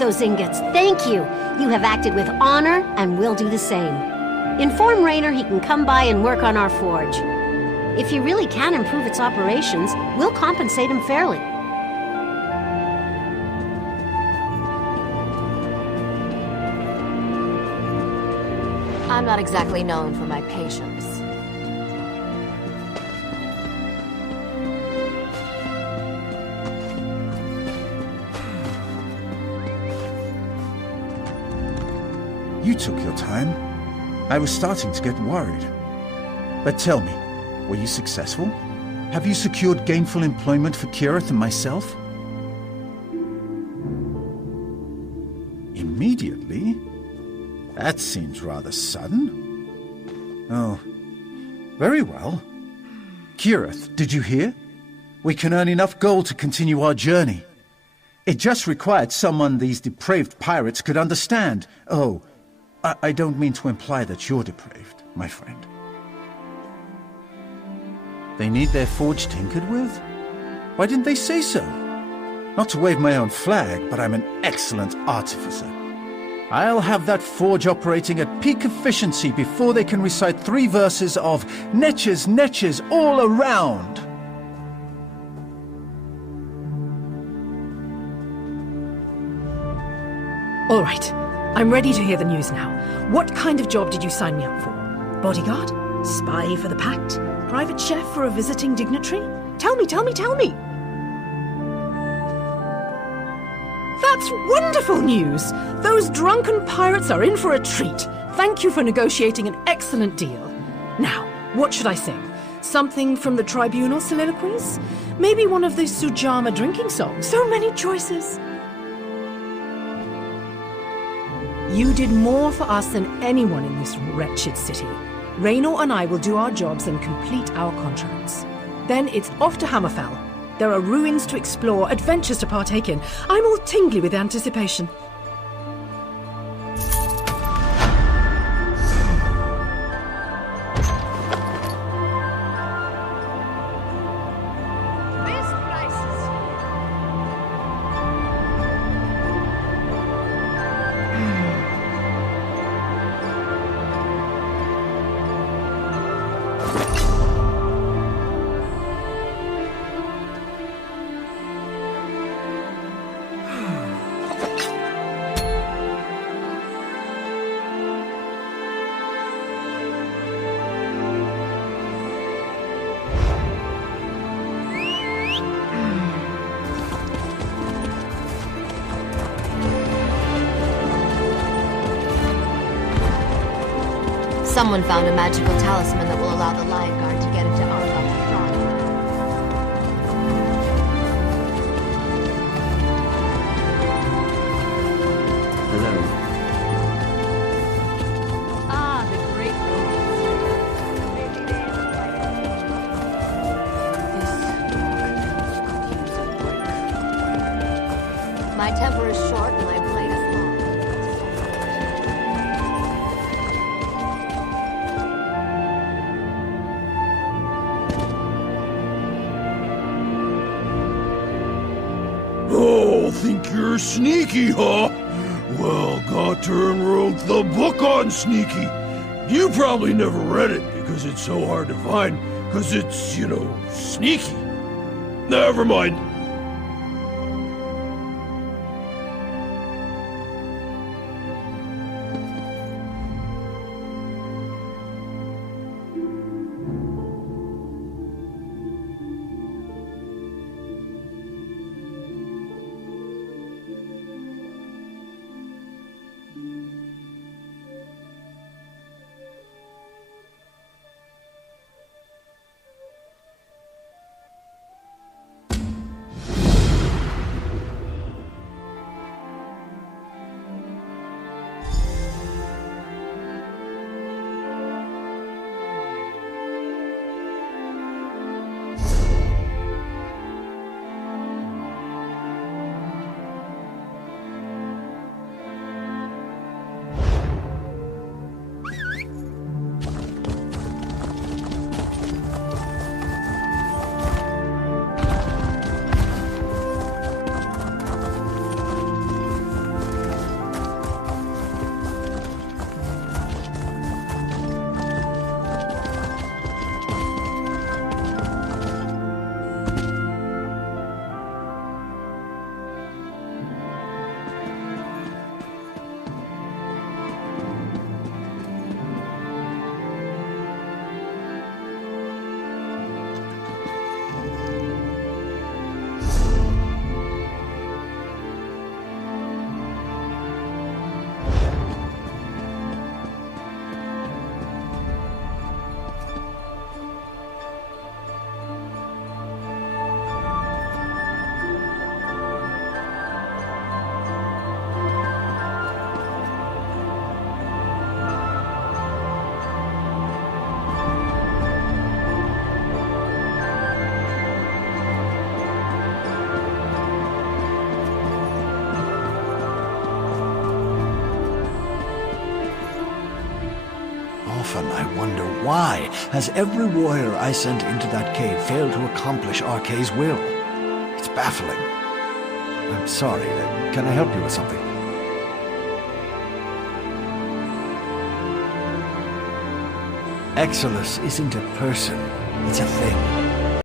those ingots. Thank you. You have acted with honor, and we'll do the same. Inform Raynor he can come by and work on our forge. If he really can improve its operations, we'll compensate him fairly. I'm not exactly known for my patience. You took your time. I was starting to get worried. But tell me, were you successful? Have you secured gainful employment for Kirith and myself? Immediately? That seems rather sudden. Oh, very well. Kirith, did you hear? We can earn enough gold to continue our journey. It just required someone these depraved pirates could understand. Oh, I don't mean to imply that you're depraved, my friend. They need their forge tinkered with? Why didn't they say so? Not to wave my own flag, but I'm an excellent artificer. I'll have that forge operating at peak efficiency before they can recite 3 verses of Netches, Netches all around. All right. I'm ready to hear the news now. What kind of job did you sign me up for? Bodyguard? Spy for the Pact? Private chef for a visiting dignitary? Tell me, tell me, tell me! That's wonderful news! Those drunken pirates are in for a treat. Thank you for negotiating an excellent deal. Now, what should I sing? Something from the Tribunal soliloquies? Maybe one of the Sujama drinking songs? So many choices! You did more for us than anyone in this wretched city. Raynor and I will do our jobs and complete our contracts. Then it's off to Hammerfell. There are ruins to explore, adventures to partake in. I'm all tingly with anticipation. Someone found a magical talisman that will allow the Lion Guard to get into Arthur Shrine. Hello. Ah, the great romance. My temper is short and my blade is long. Oh, think you're sneaky, huh? Well, Gauturn wrote the book on sneaky. You probably never read it because it's so hard to find, because it's, sneaky. Never mind. often I wonder why has every warrior I sent into that cave failed to accomplish Arkay's will. It's baffling. I'm sorry. Can I help you with something? Exodus isn't a person. It's a thing.